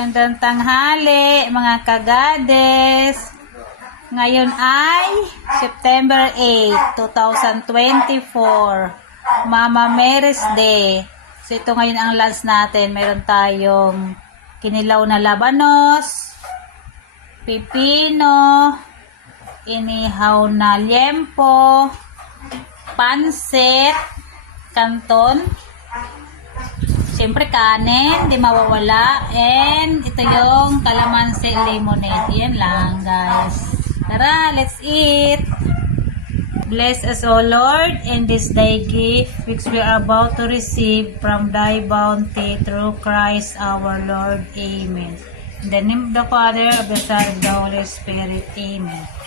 Magandang tanghali, mga kagades. Ngayon ay September 8, 2024. Mama Mary's Day. So ito ngayon ang lunch natin. Meron tayong kinilaw na labanos, pipino, inihaw na liempo, pansit, kanton, siyempre kanin, di mawawala, and ito yung calamansi lemonade. Yan lang, guys. Tara, let's eat. Bless us, O Lord, in this day gift which we are about to receive from thy bounty through Christ our Lord. Amen. In the name of the Father, of the Son, of the Holy Spirit. Amen.